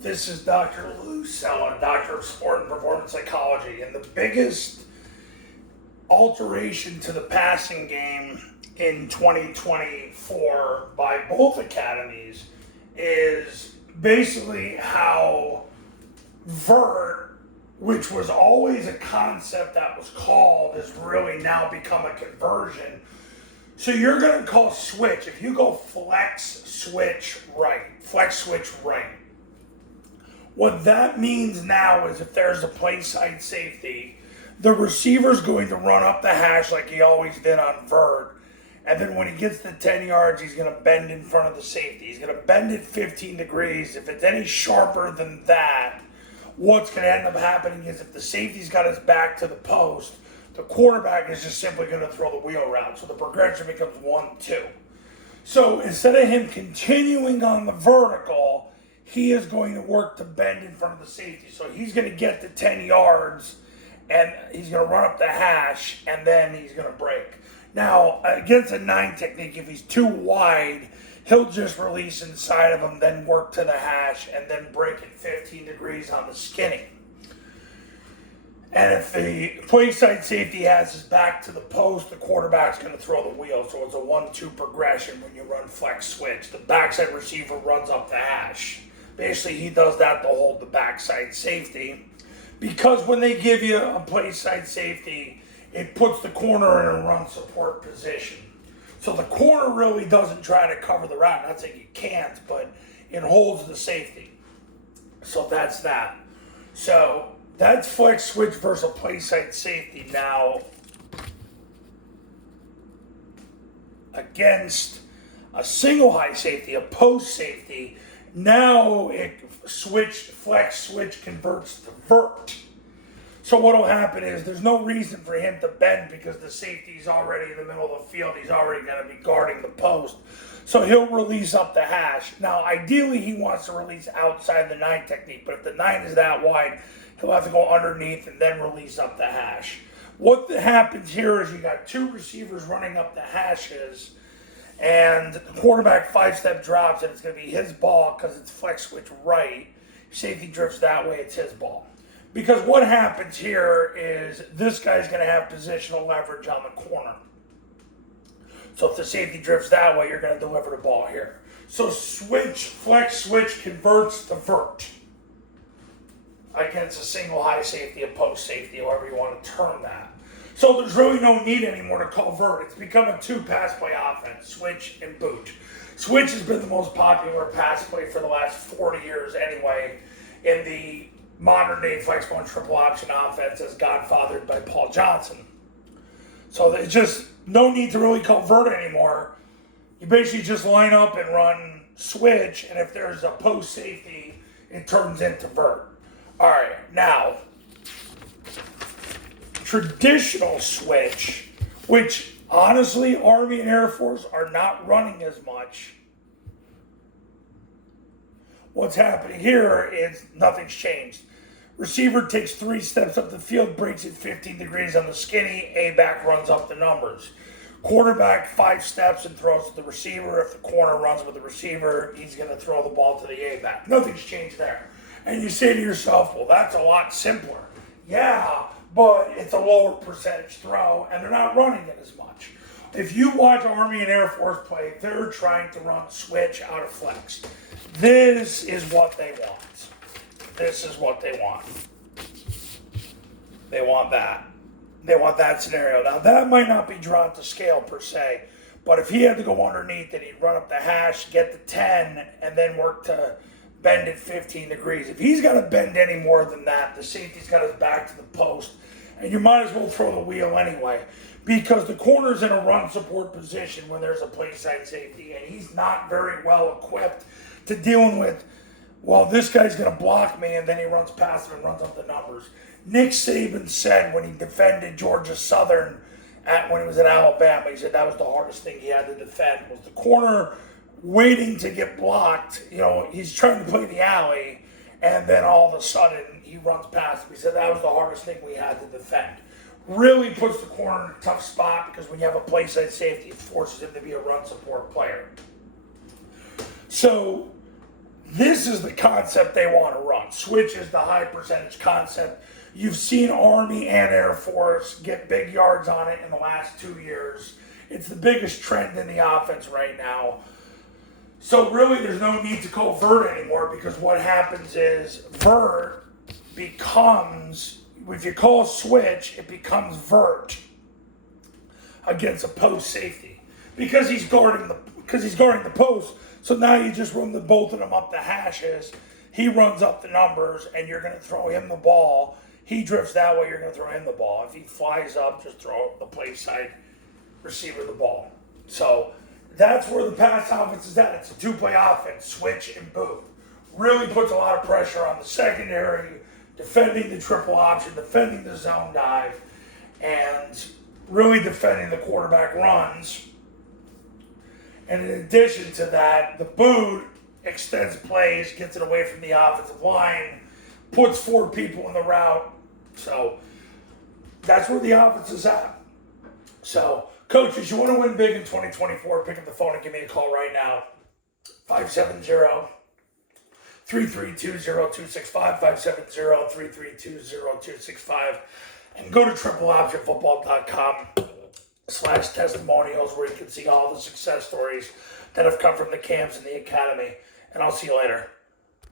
This is Dr. Lou Sella, Doctor of Sport and Performance Psychology, and the biggest alteration to the passing game in 2024 by both academies is basically how vert, which was always a concept that was called, has really now become a conversion. So you're going to call switch, if you go flex switch right, what that means now is if there's a play side safety, the receiver's going to run up the hash like he always did on vert. And then when he gets to 10 yards, he's going to bend in front of the safety. He's going to bend it 15 degrees. If it's any sharper than that, what's going to end up happening is if the safety's got his back to the post, the quarterback is just simply going to throw the wheel route. So the progression becomes 1-2. So instead of him continuing on the vertical, he is going to work to bend in front of the safety. So he's going to get to 10 yards, and he's going to run up the hash, and then he's going to break. Now, against a 9 technique, if he's too wide, he'll just release inside of him, then work to the hash, and then break at 15 degrees on the skinny. And if the play side safety has his back to the post, the quarterback's going to throw the wheel. So it's a 1-2 progression when you run flex switch. The backside receiver runs up the hash. Basically, he does that to hold the backside safety. Because when they give you a play side safety, it puts the corner in a run support position. So the corner really doesn't try to cover the route. Not saying you can't, but it holds the safety. So that's that. So that's flex switch versus a play side safety. Now, against a single high safety, a post safety, now flex switch converts to vert. So what will happen is there's no reason for him to bend because the safety's already in the middle of the field. He's already going to be guarding the post. So he'll release up the hash. Now, ideally, he wants to release outside the 9 technique, but if the 9 is that wide, he'll have to go underneath and then release up the hash. What happens here is you got 2 receivers running up the hashes, and the quarterback 5-step drops, and it's going to be his ball because it's flex switch right. Safety drifts that way, it's his ball. Because what happens here is this guy's going to have positional leverage on the corner. So if the safety drifts that way, you're going to deliver the ball here. So flex switch converts to vert. Against a single high safety, a post safety, however you want to term that. So there's really no need anymore to call vert. It's become a 2 pass play offense, switch and boot. Switch has been the most popular pass play for the last 40 years anyway in the modern day Flexbone triple option offense as godfathered by Paul Johnson. So there's just no need to really call vert anymore. You basically just line up and run switch, and if there's a post safety, it turns into vert. All right, now, traditional switch, which honestly Army and Air Force are not running as much. What's happening here is nothing's changed. Receiver takes 3 steps up the field, breaks it 15 degrees on the skinny, A-back runs up the numbers. Quarterback 5 steps and throws to the receiver. If the corner runs with the receiver, he's going to throw the ball to the A-back. Nothing's changed there. And you say to yourself, well, that's a lot simpler. Yeah, but it's a lower percentage throw, and they're not running it as much. If you watch Army and Air Force play, they're trying to run switch out of flex. This is what they want. This is what they want. They want that. They want that scenario. Now, that might not be drawn to scale per se, but if he had to go underneath it, he'd run up the hash, get the 10, and then work to bend it 15 degrees. If he's got to bend any more than that, the safety's got his back to the post, and you might as well throw the wheel anyway, because the corner's in a run support position when there's a play side safety, and he's not very well equipped to dealing with, well, this guy's going to block me, and then he runs past him and runs up the numbers. Nick Saban said when he defended Georgia Southern when he was at Alabama, he said that was the hardest thing he had to defend, was the corner waiting to get blocked. You know, he's trying to play the alley, and then all of a sudden he runs past him. He said that was the hardest thing we had to defend. Really puts the corner in a tough spot because when you have a play side safety, it forces him to be a run support player. So This is the concept they want to run. Switch is the high percentage concept. You've seen Army and Air Force get big yards on it in the last 2 years. It's the biggest trend in the offense right now. So really there's no need to call vert anymore, because what happens is vert becomes, if you call switch, it becomes vert against a post safety, because he's guarding the post. So now you just run both of them up the hashes. He runs up the numbers, and you're going to throw him the ball. He drifts that way, you're going to throw him the ball. If he flies up, just throw the play side receiver the ball. So that's where the pass offense is at. It's a two-play offense, switch and boot. Really puts a lot of pressure on the secondary, defending the triple option, defending the zone dive, and really defending the quarterback runs. And in addition to that, the boot extends plays, gets it away from the offensive line, puts 4 people in the route. So that's where the offense is at. So, coaches, you want to win big in 2024, pick up the phone and give me a call right now. 570-332-0265, 570-332-0265. And go to tripleoptionfootball.com/testimonials, where you can see all the success stories that have come from the camps and the academy. And I'll see you later.